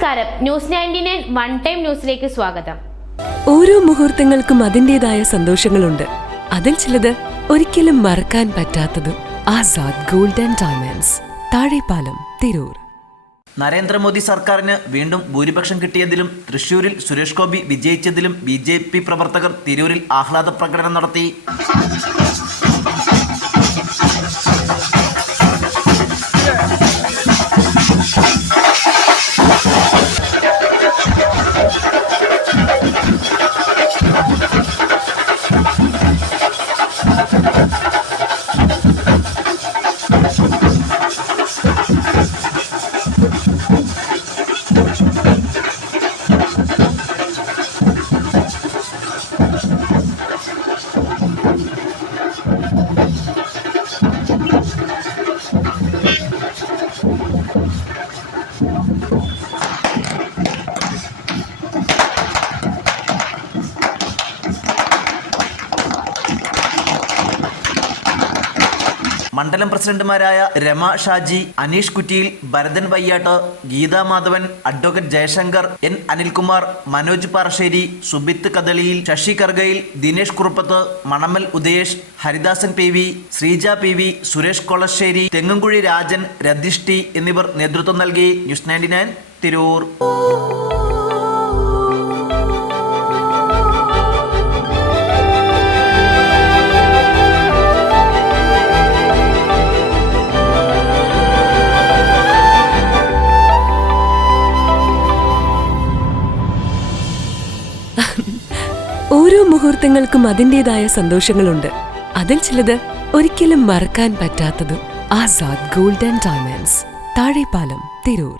നമസ്കാരം, news 99 one time ന്യൂസിലേക്ക് സ്വാഗതം. ഓരോ മുഹൂർത്തങ്ങൾക്കും അതിൻ്റെതായ സന്തോഷങ്ങളുണ്ട്. അതിൽ ചിലത് ഒരിക്കലും മറക്കാൻ പറ്റാത്തതും. Azad gold and diamonds, Thazhepalam, Tirur. Narendra Modi സർക്കാരിന് വീണ്ടും ഭൂരിപക്ഷം കിട്ടിയതിലും തൃശൂരിൽ സുരേഷ് ഗോപി വിജയിച്ചതിലും BJP പ്രവർത്തകർ തിരൂരിൽ ആഹ്ലാദ പ്രകടനം നടത്തി. മണ്ഡലം പ്രസിഡന്റുമാരായ Rama Shaji, Aneesh Kuttiyil, Bharathan Vayyatt, Geetha Madhavan, advocate Jayashankar, N Anilkumar, Manoj Parasseri, Subith Kadaliyil, Sasi Kargayil, Dinesh Kuruppath, Manamal Udayesh, Haridasan PV, Sreeja PV, Suresh Kolassery, Thengumkuzhi Rajan, Ratheesh T എന്നിവർ നേതൃത്വം നൽകി. ന്യൂസ് 99 തിരൂർ. ഓരോ മുഹൂർത്തങ്ങൾക്കും അതിൻ്റെതായ സന്തോഷങ്ങളുണ്ട്. അതിൽ ചിലത് ഒരിക്കലും മറക്കാൻ പറ്റാത്തതും. Azad gold and diamonds, Thazhepalam, Tirur.